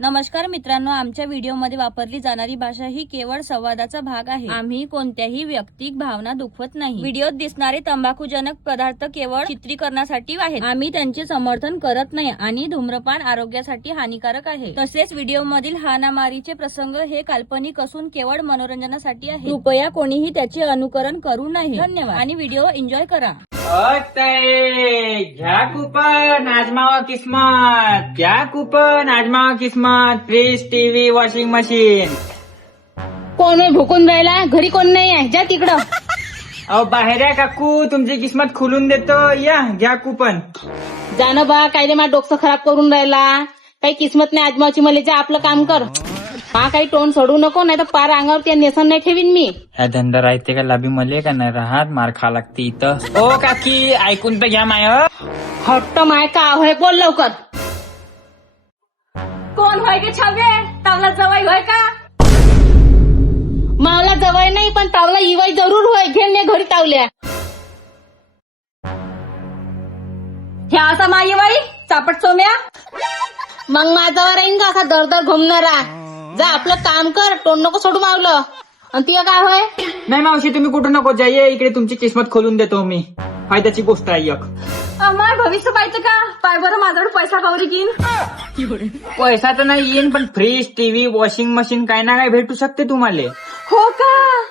नमस्कार मित्रांनो, आमच्या व्हिडिओमध्ये वापरली जाणारी भाषा ही केवळ संवादाचा भाग आहे. आम्ही कोणत्याही वैयक्तिक भावना दुखवत नाही. व्हिडिओत दिसणारे तंबाखूजनक पदार्थ केवळ चित्रीकरणासाठी आहेत. आम्ही त्यांचे समर्थन करत नाही आणि धूम्रपान आरोग्यासाठी हानिकारक आहे. तसेच व्हिडिओमधील हाणामारीचे प्रसंग हे काल्पनिक असून केवळ मनोरंजनासाठी आहे. कृपया कोणीही त्याचे अनुकरण करू नये. धन्यवाद आणि व्हिडिओ एन्जॉय करा. घ्या कुपन आजमावा किस्मत, घ्या कुपन आजमावा किस्मत, फ्रीज, टीव्ही, वॉशिंग मशीन. कोण भुकून राहिला? घरी कोण नाही आहे, जा तिकडं. अहो बाहेर आहे काकू, तुमची किस्मत खुलून देतो, या घ्या कुपन. जाणं बा, काय रे मा डोकं खराब करून राहिला. काही किस्मत नाही आजमावची, मला जा आपलं काम कर. हा काही तोंड सोडू नको, नाही तर पार अंगावर त्या नेसन नाही ठेवीन मी. ह्या धंदा राहते का लाभी मले का नाही राहत, मार खा लागते इथं. ओ काकी ऐकून तर घ्या माय. हट्ट माय का होय, बोल लवकर. कोण होय गे छावे? तावला जवळ होय का? मावला जवळ नाही पण तावला इवाय जरूर होय. घेऊन ये घरी तावल्या. ह्या असा माई बाई चापट सोम्या. मग माझ्यावर राहीन का असा दरदर घुमणारा. जा आपलं काम कर, तोंड नको सोडू मावलं. आणि ती काय होय? नाही मावशी, तुम्ही कुठं नको जाईये, इकडे तुमची किस्मत खोलून देतो मी. फायद्याची गोष्ट आहे एक. आम्हाला भविष्य पाहिजे का? पाय बरं माझ्याकडे पैसा कवरी घेईन. पैसा तर नाही येईन, पण फ्रीज, टीव्ही, वॉशिंग मशीन काय ना काय भेटू शकते तुम्हाला. हो का?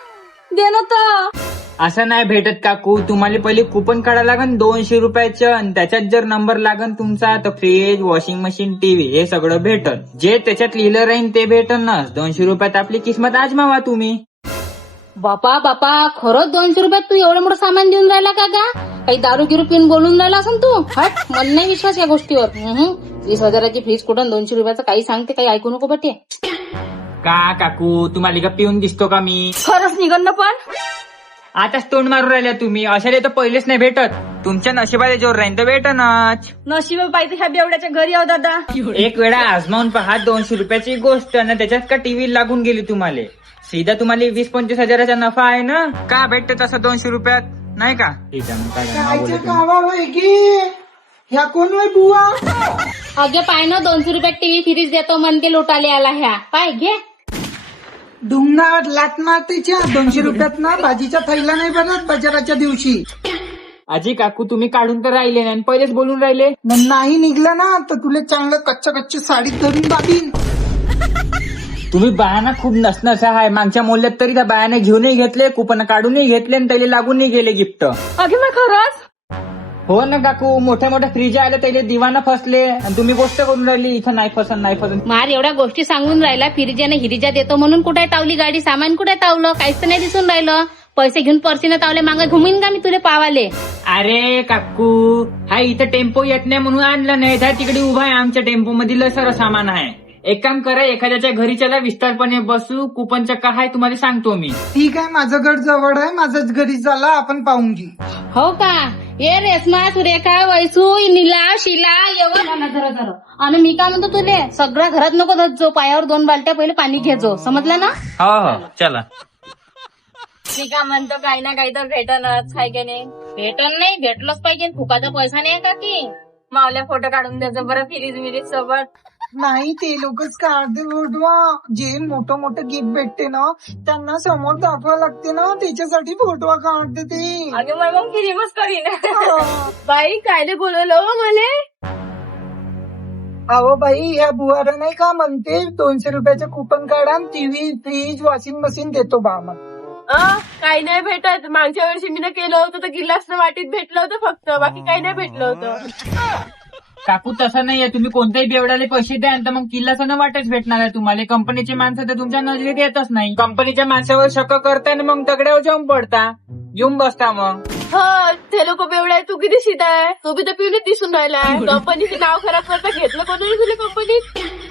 दे ना तर. असं नाही भेटत काकू, तुम्हाला पहिले कुपन काढा लागन 200 रुपयाचं, आणि त्याच्यात जर नंबर लागन तुमचा तर फ्रीज, वॉशिंग मशीन, टीव्ही हे सगळं भेटल. जे त्याच्यात लिहिलं राहीन ते भेटल ना. 200 रुपयात आपली किस्मत आजमावा तुम्ही. बापा बापा, खरंच 200 रुपयात तू एवढं मोठं सामान देऊन राहिला का गा? काही दारू गिरू पिऊन बोलून राहिला असं तू? हट, मला नाही विश्वास या गोष्टीवर. 20,000ची फ्रीज कुठं 200 रुपयाचं काही सांगते, काही ऐकू नको बटे. का काकू, तुम्हाला का पिऊन दिसतो का मी? खरंच निघन ना पण. आताच तोंड मारून राहिल्या तुम्ही. अशाला तर पहिलेच नाही भेटत. तुमच्या नशिबाला जोर राहीन तर भेटनच. नशीब पाहिजे ह्या बेवड्याच्या घरी आहो दादा. एक वेळा आजमावून पहा 200 रुपयाची गोष्ट ना, त्याच्यात का टीव्ही लागून गेली तुम्हाला. सीधा तुम्हाला 20-25 हजाराचा नफा आहे ना. का भेटते तसं 200 रुपयात, नाही का? ह्या कोण होय बुवा? अगे पाय ना, 200 रुपयात टीव्ही फ्रीज देतो म्हणते लोटाले आला ह्या. पाय घे. डुंगणावर लात मारतेच्या 200 रुपयात ना भाजीचा थैला नाही बनत बाजाराच्या दिवशी. आजी काकू, तुम्ही काढून तर राहिले नाही, पहिलेच बोलून राहिले. नाही निघलं ना तर तुला चांगलं कच्च्या साडीत धरून बाबीन. तुम्ही बायाना खूप नसनसा आहे. मागच्या मूल्यात तरी त्या बायाने घेऊनही घेतले, कुपन काढूनही घेतले, आणि त्याला लागूनही गेले गिफ्ट. अगे मग खरंच? हो ना काकू, मोठ्या मोठ्या फ्रीज आल्या त्याला दिवाना फसले, आणि तुम्ही गोष्ट करून राहिली इथं नाही फसन. मार एवढ्या गोष्टी सांगून राहिला. फिरिजाने हिरिजा देतो म्हणून कुठे तावली गाडी, सामान कुठे तावलं, काहीच तर नाही दिसून राहिलं. पैसे घेऊन पर्सीने तावले मागे घुमीन का मी तुले पावाले. अरे काकू, हा इथं टेम्पो येत नाही म्हणून आणलं नाही. त्या तिकडे उभा आहे आमच्या टेम्पो मध्ये लय सारं सामान आहे. एक काम करा, एखाद्याच्या घरी चला, विस्तारपणे बसू. कुपन चक्का आहे तुम्हाला सांगतो मी. ठीक आहे, माझं घर जवळ आहे, माझंच घरी झाला, आपण पाहून घेऊ. हो का? ये रेश्मा, सुरेखा, वैसू, नीला, शिला, येवं जरा. आणि मी काय म्हणतो तुले, सगळं घरात नको धत जो, पायावर 2 बालट्या पहिले पाणी घे जो, समजलं ना? हो चला. मी काय म्हणतो, काही ना काही तर भेटनच, हाय की नाही? भेटन नाही, भेटलंच पाहिजे. फुकाचा पैसा नाही का की? मावल्या फोटो काढून द्यायचं बरं फ्रीज सोबत. नाही, ते लोकच काढते फोटो. जे मोठं गिफ्ट भेटते ना त्यांना समोर दाखवा लागते ना, त्याच्यासाठी फोटो काढते ते. अगे मग फिरीमच करीन. बाई काय बोलवलं मले? अहो बाई, ह्या बुवारा नाही का म्हणते 200 रुपयाचं कुपन काढा, टीव्ही, फ्रीज, वॉशिंग मशीन देतो बा मग. काही नाही भेटत. मागच्या वर्षी मी केलं होतं तर गिलास वाटीत भेटलं होतं फक्त, बाकी काही नाही भेटलं होतं. काकू तसं नाहीये, तुम्ही कोणत्याही बेवड्याला पैसे द्या तर मग किल्लाचं न वाटच भेटणार आहे तुम्हाला. कंपनीचे माणसं तर तुमच्या नजरेत येतच नाही. कंपनीच्या माणसावर शक करताय ना, मग दगड्यावर जाऊन पडता, येऊन बसता मग. हो, ते लोक बेवडाय, तू किती सीधा आहे. तू बी तर पिऊनच दिसून राहिलाय. कंपनीचं नाव खराब करता घेतलं कोणी तुला कंपनीत.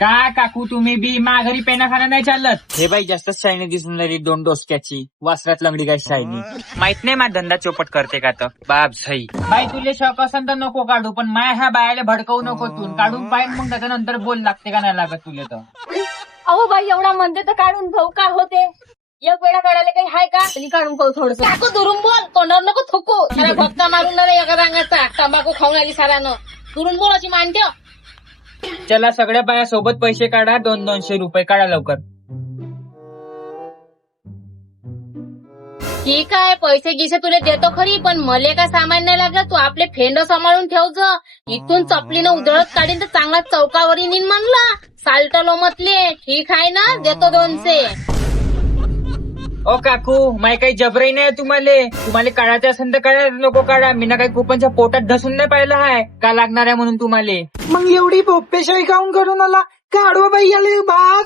का काकू, तुम्ही बी माघारी पेना खाना नाही चालत. हे बाई जास्तच शायनी दिसून राहिली, 2 डोसक्याची, वासरात लंगडी काय शायनी. माहित नाही माझा धंदा चोपट करते का तर बाप सही. बाई तुले शक असेल तर नको काढू, पण माय ह्या बायाला भडकवू नको. तू काढून पाहिजे मग त्याच्यानंतर बोल लागते का नाही लागत तुले तर. अहो बाई, एवढा म्हणते तर काढून भाऊ का होते. एक वेळा काढायला काही हाय का? तरी काढून पाहू थोडस. टाकू दुरून बोल, तोंडावर नको थुकू. सारा भक्ता मारून राहिला एका रांगाचा, तंबाखू खाऊन आली सारानं. दुरून बोल अशी मान ठेव. चला सगळ्या बाया सोबत पैसे काढा, 200 रुपये काढा लवकर. ठीक आहे, पैसे गिसे तुला देतो खरी, पण मले काय सामान नाही लागत. तू आपले फेंड सांभाळून ठेवजो. इथून चपलीनं उधळत काढीन तर चांगला चौकावर येईन म्हणला. साल्ट लोमतले. ठीक आहे ना, देतो 200. ओ काकू, माय काही जबराई नाही तुम्हाला काढायचं असेल तर काढा, नको काढा. मी ना काही कुपनच्या पोटात धसून नाही पाहिलं आहे का लागणार आहे म्हणून तुम्हाला. मग एवढी पोप्पेशाही काऊन करून आला? काढवा बाई आले बाग.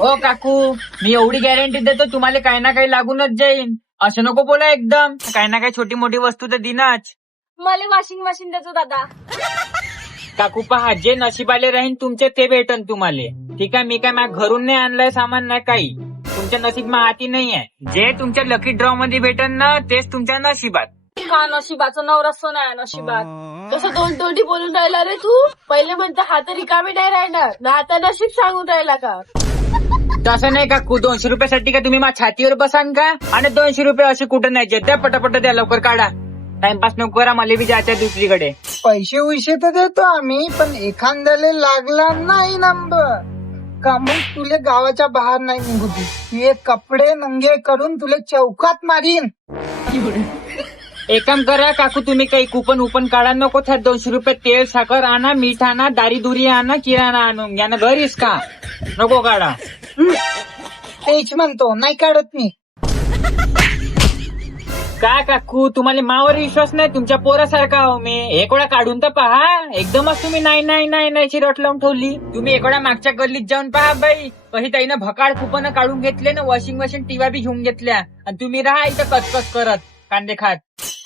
ओ काकू, मी एवढी गॅरंटी देतो तुम्हाला काही ना काही लागूनच जाईल. असं नको बोला एकदम. काही ना काही छोटी मोठी वस्तू तर दिनाच. मला वॉशिंग मशीन देतो दादा. काकू पहा, जे नशिबाले राहीन तुमचे ते भेटन तुम्हाला. ठीक आहे, मी काय माझ्या घरून नाही आणलंय सामान नाही काही. तुमच्या नशीब हाती नाही आहे. जे तुमच्या लकी ड्रॉ मध्ये भेटन ना तेच तुमच्या नशिबात. का नशिबाचं नवरस नाही नशिबात. कसं दोन तोंडी बोलून राहिला रे तू? पहिले म्हणता हात रिकामी नाही राहणार ना, आता नशीब सांगून राहिला का? तसं नाही काकू, 200 रुपयासाठी का तुम्ही माझ्या छातीवर बसान का? आणि 200 रुपये असे कुठं नाही येत. द्या पटापट द्या, लवकर काढा. टाइमपास नको करा, मला बी जायचं दुसरीकडे. पैसे उशे तर देतो आम्ही, पण एखाद्याला लागला नाही नंबर का मग तुले गावाच्या बाहेर नाही निघू दे. हे कपडे नंगे करून तुले चौकात मारीन. एक काम करा काकू, तुम्ही काही कुपन उपन काढा नको. त्यात 200 रुपये तेल साखर आणा, मीठ आणा, दारी दुरी आणा, किराणा आणून घ्या ना घरीच का. नको काढा. तेच म्हणतो, नाही काढत मी. का काकू, तुम्हाला मावर विश्वास नाही? तुमच्या पोरासारखा हो मी. एक वेळा काढून तर पहा. एकदमच तुम्ही नाही नाही नाही नाहीची रट लावून ठेवली. तुम्ही एक वेळा मागच्या गल्लीत जाऊन पहा बाई, कशी ताईनं भकाड कुपन काढून घेतले ना, वॉशिंग मशीन टीव्या बी घेऊन घेतल्या, आणि तुम्ही राहा इथं कचकच करत कांदे खात.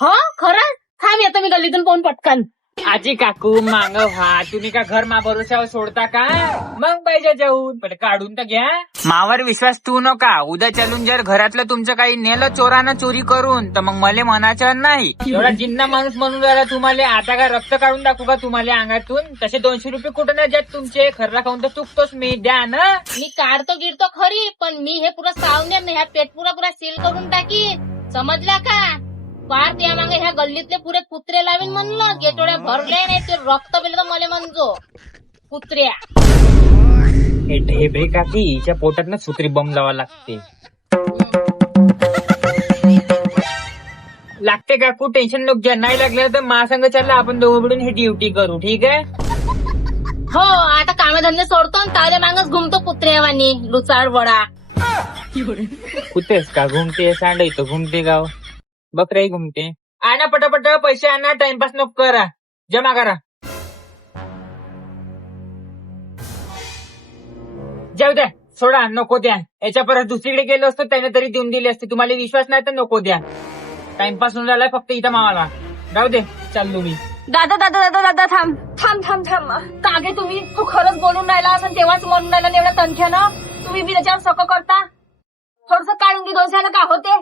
हो खरं? थांब येतो मी गल्लीतून पाहून पटकन. आजी काकू मांग व्हा, तुम्ही का घर मा भरोशावर सोडता का? मग पाहिजे जाऊन पण काढून तर घ्या. मावर विश्वास तू नका. उद्या चालून जर घरातलं तुमचं काही नेलं चोरानं चोरी करून, तर मग मला म्हणायचं नाही. एवढा जिन्ना माणूस म्हणून राहिला तुम्हाला. आता का रक्त काढून दाखवू का तुम्हाला अंगातून? तसे 200 रुपये कुठं नाही जात तुमचे. खर्रा खाऊन तर चुकतोच मी. द्या ना. मी काढतो गिरतो खरी, पण मी हे पुरा सावनेर नाही, ह्या पेट पुरा सील करून टाकी. समजला का? पार त्या मागे ह्या गल्लीतले पुरे कुत्रे लावीन म्हणलं. गेटोड्या भरले नाही ते रक्त पेलं तर मला म्हणजो कुत्र्या. हे ढेबे काकी, हिच्या पोटात ना सुत्री बम लावा लागते. लागते काकू, टेन्शन नको घ्या. नाही लागलं तर महासंघ चालला, आपण दोघं मिळून ही ड्युटी करू. ठीक आहे? हो, आता कामधंदे सोडतो आणि ताज्या मागच घुमतो कुत्र्यावानी लुचाड वडा. कुठेच का घुमते? सांड इथं घुमते गाव. बकराही घुमते. आणा पटापट पैसे आणा, टाइमपास नको करा. जमा करा. जाऊ द्या, सोडा, नको द्या. याच्या परत दुसरीकडे गेलो असतो त्याने तरी देऊन दिले असते. तुम्हाला विश्वास नाही तर नको द्या. टाइमपास होऊन राहिलाय फक्त इथं मावाला. जाऊ दे, चाललो मी. दादा दादा दादा दादा थांब थांब थांब थांब. कागे तुम्ही, तू खरंच बोलून राहिला असं तेव्हाच म्हणून राहिला एवढ्या तंख्यानं. तुम्ही बी त्याच्यावर सक करता. थोडस काढून घे, 200 का होते.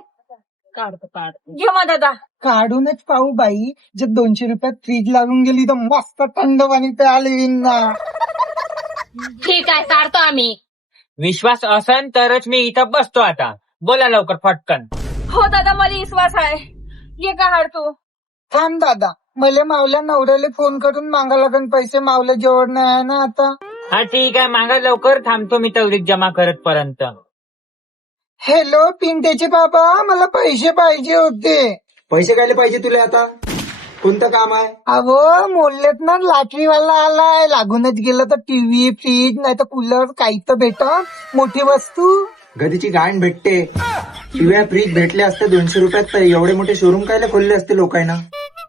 काढतो काढतो. घे मग दादा. काढूनच पाहू बाई. जर 200 रुपयात फ्रीज लागून गेली तर मस्त थंड पाणी प्यायला येईन ना. ठीक आहे, काढतो आम्ही. विश्वास असन तरच मी इथं बसतो आता. बोला लवकर फटकन. हो दादा, मला विश्वास आहे. ये का हाड तू. थांब दादा, मला मावल्या नवऱ्याला फोन करून मागा लागन पैसे. मावल्या जवळ नाही आहे ना आता. हा ठीक आहे, मागा लवकर. थांबतो मी तवरीक जमा करत पर्यंत. हॅलो पिंट्याचे बाबा, मला पैसे पाहिजे होते. पैसे कायले पाहिजे तुला आता? कोणतं काम आहे? अहो मोल्लेत ना लॉटरीवाला आलाय. लागूनच गेलं तर टीव्ही फ्रीज नाही तर कूलर काही तर भेटन मोठी वस्तू. गदीची गायन भेटते. टीव्ही फ्रीज भेटले असते 200 रुपयात, तर एवढे मोठे शोरूम कायले खोलले असते लोकांना.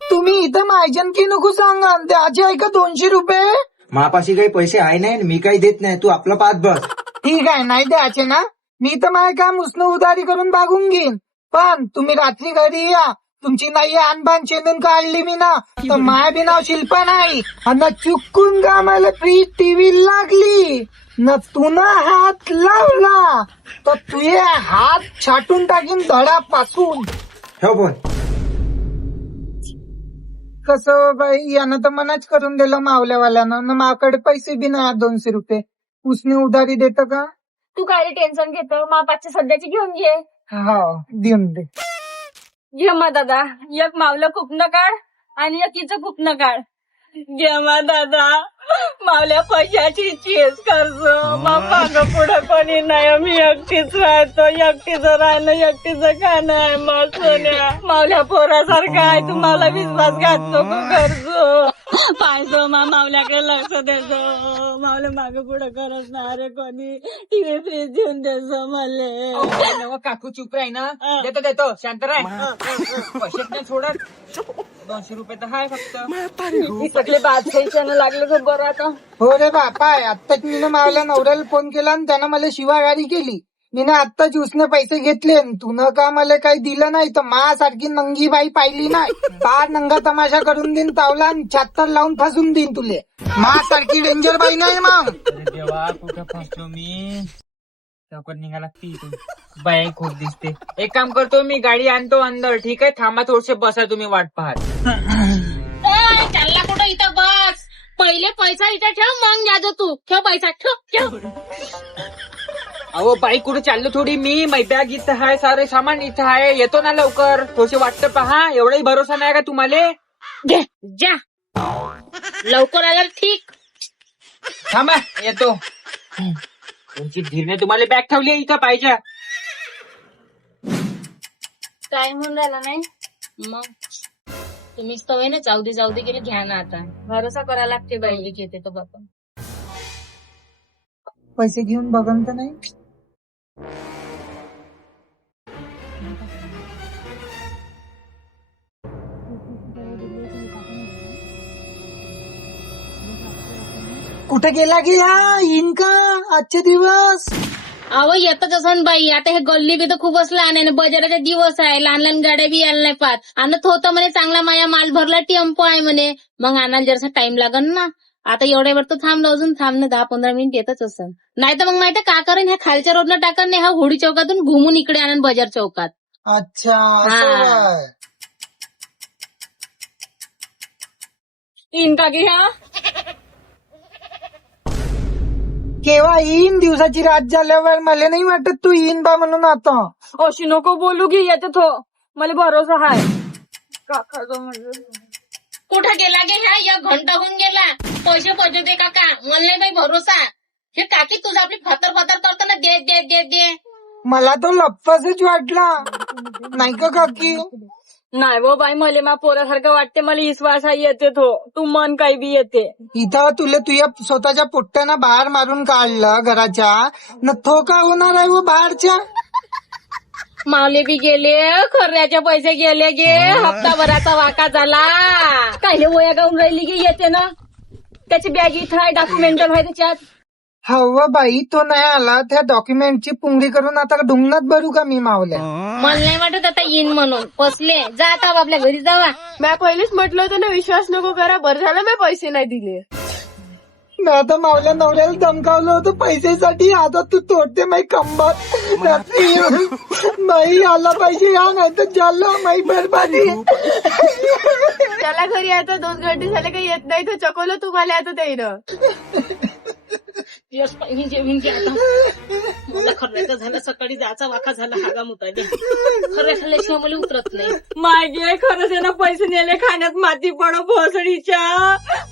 तुम्ही इथं मायजन की नको सांगा. द्याचे आहे का 200 रुपये? मापाशी काही पैसे आहे नाही, मी काही देत नाही. तू आपलं पाहत बस. ठीक आहे, नाही द्यायचे ना. मी तर माझं काम उसनं उधारी करून भागून घेईन. पण तुम्ही रात्री घरी या. तुमची नाही आणबाण चेंदून काढली मी ना, तर माया बी नाव शिल्पा नाही. आणि चुकून का मला फ्रीज टीव्ही लागली न तू ना हात लावला तर तुझे हात छाटून टाकीन धडापासून. ठेव फोन. कसं बाई, यानं तर मनाच करून दिलं मावल्यावाल्यानं. न माझ्याकडे पैसे बी नाही 200 रुपये. उसने उधारी देतं का? तू काय टेन्शन घेतो. मापाची सध्याची घेऊन घे. हो, देऊन दे. घे मग दादा. एक मावलं कुपन काढ आणि एक हिचं कुपन काढ. जेव्हा दादा मावल्या पैशाची चीज करतो मग मागं पुढं कोणी नाही मी एकटीच राहतो एकटीचं राहणं एकटीचं खाणं आहे मग सोन्या मावल्या पोरासारखं आहे तुम्हाला विश्वासघात नको करतो पाहिजो मावल्याकडे लक्ष देतो मावल्या मागं पुढं करत नाही रे कोणी टीव्ही फ्रीज देऊन देतो मला काकू चुप राही ना देतो शांत राह पैसे नाही सोडत 200 रुपये तर हाय फक्त सगळे बादशाहीच्यानं लागले तर बरं आता हो रे बापा आत्ताच मी मावल्या नवऱ्याला फोन केला आणि त्यानं मला शिवागारी केली. मी आत्ताच उसने पैसे घेतले तुनं का मला काही दिलं नाही तर मा सारखी नंगी बाई पाहिली नाही फार नंगा तमाशा करून देईन तावला आणि 76 लावून फसून देईन तुले मा सारखी डेंजर बाई नाही मग. देवा कुठं फसलो मी लवकर निघा लागते इथून बाई खूप दिसते. एक काम करतो मी गाडी आणतो अंदर ठीक आहे थांबा थोडसे बसा तुम्ही वाट पाहत. चालला कुठं इथं बस पहिले पैसा इथं ठेव मग जाजो तू ठेव पैसा ठेव अहो बाई कुठे चाललो थोडी मी मै बॅग इथं आहे सारे सामान इथं आहे येतो ना लवकर थोडसे वाटतं पहा एवढाही भरोसा नाही का तुम्हाला. घे जा लवकर आला ठीक. थांबा येतो तुमची धीरने तुम्हाला बॅग ठेवली इथं पाहिजे. काय म्हणून राहिला नाही मग तुम्हीच तर ना जाऊ दे गेले घ्या ना आता भरोसा करायला लागते बाई घेते तो बापा पैसे घेऊन बघन तर नाही. कुठे गेला की हा येईन का आजचे दिवस. अहो येतच असं बाई आता हे गल्ली बी तर खूपच लहान आहे बाजाराचे दिवस आहे लहान लहान गाड्या बी यायला नाही पाहत आणत होतं म्हणे चांगला माया माल भरला टेम्पो आहे म्हणे मग आणायला जरासा टाइम लागन ना. आता एवढ्या वेळ तर थांबलो अजून थांबणं 10-15 मिनिट येतच असं नाही तर मग माहिती का करेन ह्या खालच्या रोडनं टाकन नाही हा होडी चौकातून घुमून इकडे आणन बाजार चौकात. अच्छा असं आहे. तीन का घ्या केव्हा येईन दिवसाची रात झाल्यावर मला नाही वाटत तू येईन बा म्हणून आता. अशी नको बोलू की येते तो मला भरोसा आहे काका म्हणजे कुठं गेला गे ह्या 1 घंटा होऊन गेला पैसे दे काका मला नाही बाई भरोसा हे काकी तुझं आपली फतर करतो ना दे दे दे दे. मला तो लप्पासच वाटला नाही का काकी. नाही वो बाई मले मा पोरासारखं वाटते मला विश्वास आहे येते तो तू मन काही बी येते. इथं तुला तुझ्या स्वतःच्या पोट्ट्यानं बाहेर मारून काढलं घराच्या न तो का होणार आहे वो बाहेरच्या. मावले बी गेले खर्याचे पैसे गेले गे हप्ताभराचा वाका झाला कायले वया गाऊन राहिली की येते ना त्याची बॅग इथं आहे डॉक्युमेंटल आहे त्याच्यात. हवा बाई तो नाही आला त्या डॉक्युमेंटची पुंगडी करून आता ढुंगणात भरू का मी मावल्या. मला नाही वाटत आता येईन म्हणून फसले जा आता आपल्या घरी जावा. मी पहिलेच म्हटलं होतं ना विश्वास नको करा बरं झालं मी पैसे नाही दिले. मी आता मावल्या नवऱ्याला धमकावलं होतं पैशासाठी आता तू तोडते माई कंबात रात्री माई आला पाहिजे या नाही तर झालं माई बरबादी. त्याला घरी आता 2 घंटे झाले काही येत नाही तो चकवलं तुम्हाला आता त्यानं. मला खर्याचं झालं सकाळी जायचा वाका झाला हागा मुतायला खर्या खाल्ल्याशिवाय मला उतरत नाही. मागे खरंच आहे ना पैसे नेले खाण्यात माती पडो भोसडीच्या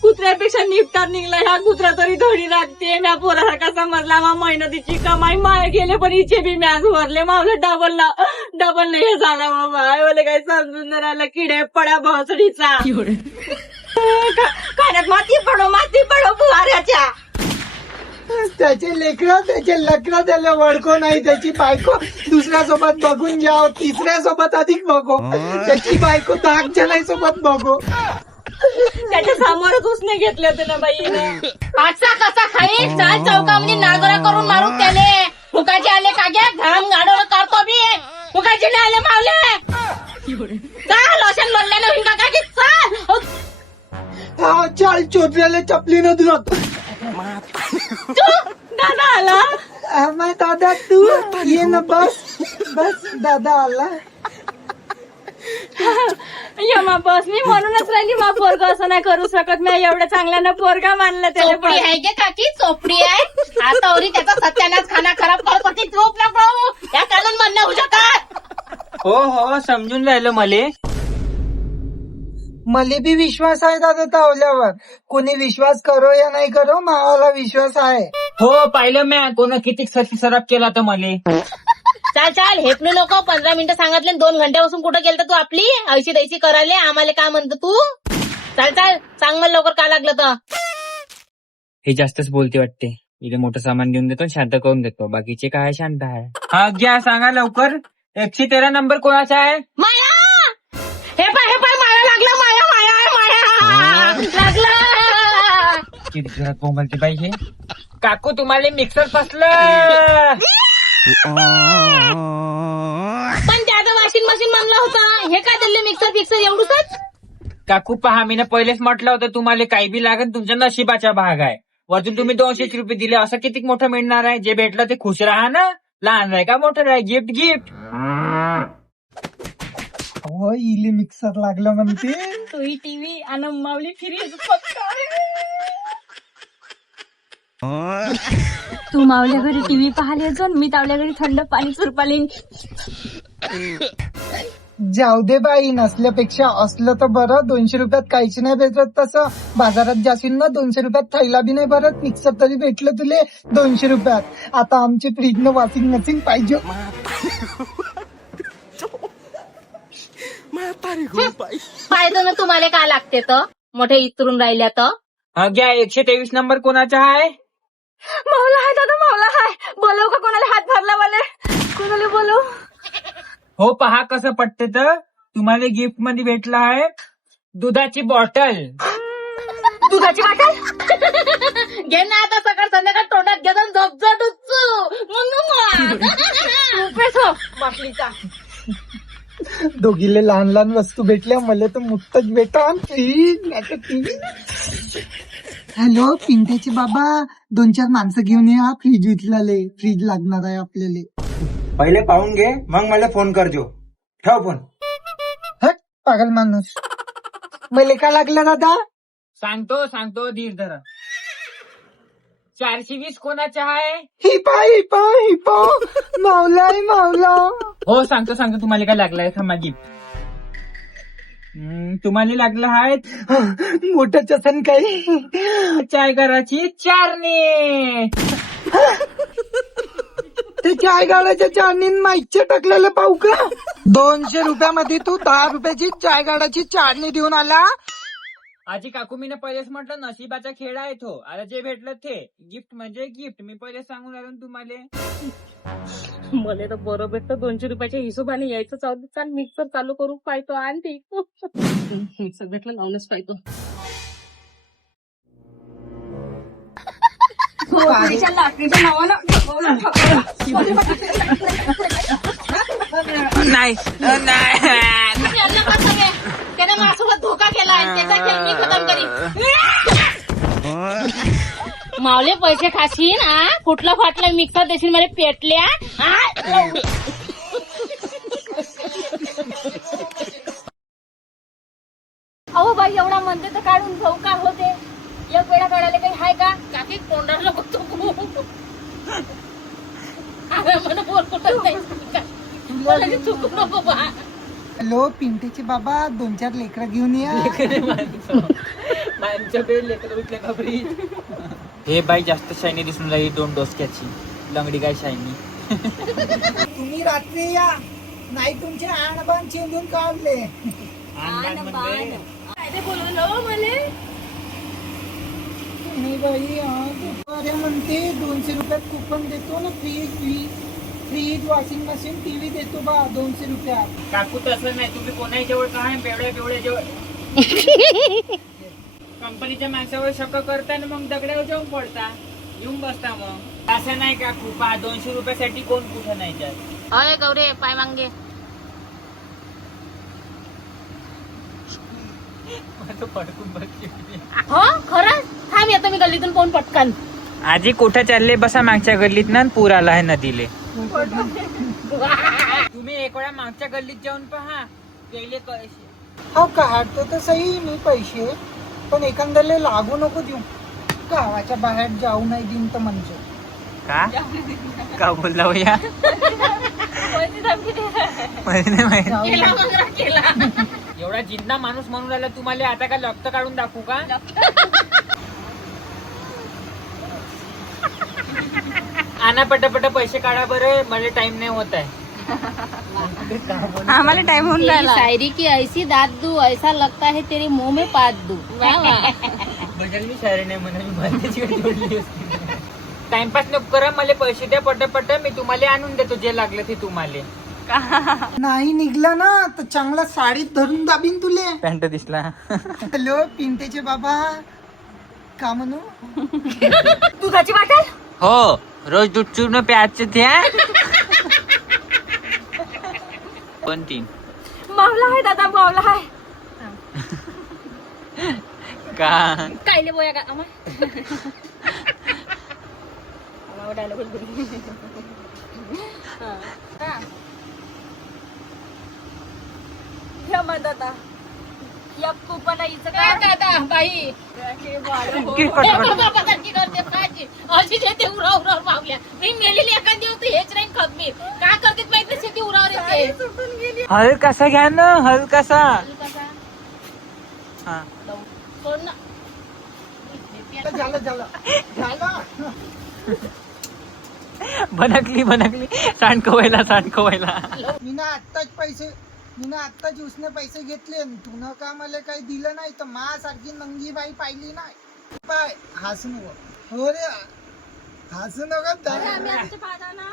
कुत्र्यापेक्षा निपटार निघला ह्या कुत्रा तरी धडी लागते म्या पोरासारखा समजला मा मेहनतीची कमाई माय गेले पण हिचे बी मॅच भरले मावलं डबल नाही हे झाला बाबा मला काही समजून नाही राहिलं किडे पड्या भोसडीचा खाण्यात माती पडो बुहाऱ्याच्या. त्याचे लेकरं त्याचे लकरं त्याला वडको नाही त्याची बायको दुसऱ्यासोबत बघून जाओ तिसऱ्यासोबत अधिक बघो त्याची बायको 10 जणांसोबत बघो. त्याच्या समोरच उसने घेतले होते ना बाईने. असा कसा खाई चाल चौकामध्ये नागरा करून मारून त्याले मुकाचे आले काग्या घाम गाडोळ करतो मी मुकाचे नाही आले मावले चाल अशा म्हणल्यानं होईल का काय चाल. हा चाल चोटऱ्याला चपली न धुत. दादा आला माय दादा तू ये ना बस दादा आला. यमा बस मी म्हणूनच राहिली मा पोरगा असं नाही करू शकत मी एवढ्या चांगल्यानं पोरगा मानलं त्याला. चोपडी आहे गे काकी चोपडी आहे आता ओरी त्याचा सत्यानाश खाना खराब करत होती चोप ना पाहू या काढून म्हणणं होऊ शकत. हो समजून राहिलं मले मले बी विश्वास आहे दादा तावल्यावर. कोणी विश्वास करो या नाही करो, मावाला विश्वास आहे. हो पाहिलं मी कोण किती सराप केला तर मले. चाल चाल हेपले लोक 15 मिनिटं सांगितले 2 घंट्यापासून कुठं गेलत तू आपली ऐशी दैशी करायला आम्हाला काय म्हणतो तू. चाल चाल सांग मला लवकर काय लागलं तर. हे जास्तच बोलते वाटते. इथे मोठं सामान घेऊन देतो आणि शांत करून देतो. बाकीचे काय शांत आहे. हा घ्या सांगा लवकर. 113 नंबर कोणाचा आहे? माया हे पाय माया लागला माया लागला. किती घरात बोंबलते बाई हे. काकू तुम्हाला मिक्सर फसलं. पण त्याचं वॉशिंग मशीन म्हणलं होतं हे काय दिले मिक्सर फिक्सर एवढंच. काकू पहा मी पहिलेच म्हटलं होतं तुम्हाला काही बी लागेल तुमच्या नशिबाचा भाग आहे. वरतून तुम्ही 200 रुपये दिले असं किती मोठं मिळणार आहे. जे भेटलं ते खुश राहा ना. लहान आहे का मोठं आहे. Gift gift. हो इले मिक्सर लागलं म्हणते. तुही टीव्ही आणि माऊली फ्रीज. तू मावल्या घरी टीव्ही पाहायला येतो मी तावल्या घरी थंड पाणी सुरपालीन. जाऊ दे बाई, नसल्यापेक्षा असलं तर बरं. 200 रुपयात काहीच नाही भेटत. तसं बाजारात जाशील ना 200 रुपयात थैला बी नाही भरत. मिक्सर तरी भेटलं तुले 200 रुपयात. आता आमची फ्रीज न वॉशिंग मशीन पाहिजे. पाहिजे ना तुम्हाला काय लागते तर मोठे इतरून राहिल्या तर. हा घ्या 123 नंबर कोणाचा आहे? मावला आहे दादा मावला आहे. बोलव का कोणाला हात भरला मला. कोणाला बोलव. हो पहा कसं पटते तर. तुम्हाला गिफ्ट मध्ये भेटलं आहे दुधाची बॉटल. दुधाची बाटल. घे ना आता सकाळ संध्याकाळ तोंडात घेतो झोप जा बाटलीचा. दोघीले लहान लहान वस्तू भेटल्या. मला तर मुक्तच भेटा. Fridge TV. हॅलो पिंट्याचे बाबा, 2-4 माणसं घेऊन या. फ्रीज विकलाले. फ्रीज लागणार आहे आपल्याला. पहिले पाहून घे मग मला फोन करजो. ठेव फोन. हट पागल माणूस. मला का लागला दादा? सांगतो धीर धरा. 420 कोणाचा आहे? ही पा मावला आहे मावला. हो सांगतो तुम्हाला काय लागलाय. थांबा गिफ्ट. तुम्हाला लागलं आहे मोठं चसन काही. चाय करायची चारणी. ते चाय गाड्याच्या चारणीन माईकच्या टाकलेलं पाहू का? 200 रुपयामध्ये तू 10 रुपयाची चाय गाड्याची चाळणी देऊन आला. आजी काकू मी पहिलेच म्हटलं नशिबाचा खेळ आहे तो. आता जे भेटलं ते गिफ्ट म्हणजे गिफ्ट. मी पहिले सांगून आलो तुम्हाला. मला तर बरं भेटतं 200 रुपयाच्या हिशोबाने यायचं. चाल मिक्सर चालू करू पाहतो आणि ते मिक्सर भेटलं लावूनच पाहतो. लाकडीच्या नावानं नाही त्याने माझ्यासोबत धोका केला आणि त्याचा खेळ मी खतम करीन. मावले पैसे खाशीन कुठलं फाटलं मिक्सर देशील मला पेटल्या. अहो बाई एवढा म्हणते तर काढून घेऊ का होते. एक वेळा काढायला काही हाय का. काकी तोंडाला बघतो मला बोल कुठं नाही चुकू नको बा. हॅलो पिंट्याचे बाबा, 2-4 लेकरं घेऊन या. हे बाई जास्त शायनी दिसून राहिली. 2 डोसक्याची लंगडी काय शायनी. तुम्ही रात्री या नाही तुमचे आणबाण चेंडून काढले. काय बोलवलं मला. नाही बाई अरे म्हणते 200 रुपयात कुपन देतो ना. फ्रीज वॉशिंग मशीन टीव्ही देतो बा 200 रुपयात. काकू तसं नाही. तुम्ही कोणाही जवळ काय बेवड्या जवळ कंपनीच्या माणसावर शक करता ना मग दगड्यावर जाऊन पडता. येऊन बसता मग. असं नाही का खूप 200 रुपयासाठी कोण कुठं नाही जात. अय गौरे पाय मांगे. पडकून बसली. हो खरंच थांब येतो मी गल्लीतून पाहून पटकन. आजी कुठं चालले बसा मागच्या गल्लीत ना. पूर आला आहे नदीले. तुम्ही एक वेळा मागच्या गल्लीत जाऊन पहा. गेले हो काढतो तर सही मी पैसे, पण एखाद्याला लागू नको देऊ. गावाच्या बाहेर जाऊ नाही देईन तर म्हणजे का बोलला भैया. केला. एवढा जिंदा माणूस म्हणून राहिला तुम्हाला, आता काय लक्त काढून दाखवू का? आणा पटापट पैसे काढा बरं, मला टाइम नाही होत आहे. आम्हाला टाइम होऊन तेरी राहिला. शायरी की ऐसी दाद दू, ऐसा लगता है तेरे मुंह में पाद दू. वाह वाह. बदल मी शायरी नाही म्हणाली, टाइमपास नको करा, मला पैसे द्या पटापट, मी तुम्हाला आणून देतो जे लागलं ते तुम्हाला. नाही निघला ना तर चांगला साडीत धरून दाबीन तुले. पॅन्ट दिसला. हॅलो पिंटेचे बाबा, का म्हणू? दुधाची बाटल. हो, रोज दूध चूर्ण प्यायचे त्या. कोणती? मावला आहे दादा, मावला आहे. का कायले बोया का आम्हा दादा या कुपन आईचं काय दादा बाई अशी शेती उरावर मागल्या. मी मेलेली एखादी होती, हेच नाही खबमीर. काय करते माहिती शेती उरावर येते. हल कसा घ्या ना, हल कसा. हा. कोण ना? झालं झालं झालं. बनकली सांडकवायला. मी ना आत्ताच उसने पैसे घेतले, तुनं का मला काही दिलं नाही तर सारखी नंगी बाई पाहिली नाही. पाय हसू नको. हो रे, हसू नका. आम्ही आमच्या पाहता ना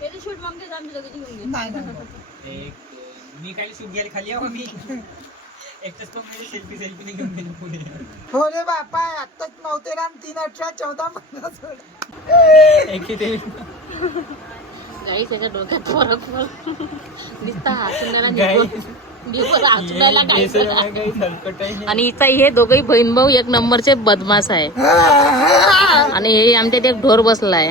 त्याची शूट मग देत आम्ही लगेच घेऊन घेऊ. नाही मी काही सूट घ्यायला खाली आहो मी. एकच तो सेल्फी नाही घेऊन गेलो पुढे. हो रे बापा, आत्ताच 9 13 3 18 14 15 गाई त्याच्या डोक्यात फरक दिसता हसुंडाला आणि हिचा हे दोघही बहीण भाऊ एक नंबरचे बदमाश आहे. आणि हे आमच्या इथे एक ढोर बसलाय.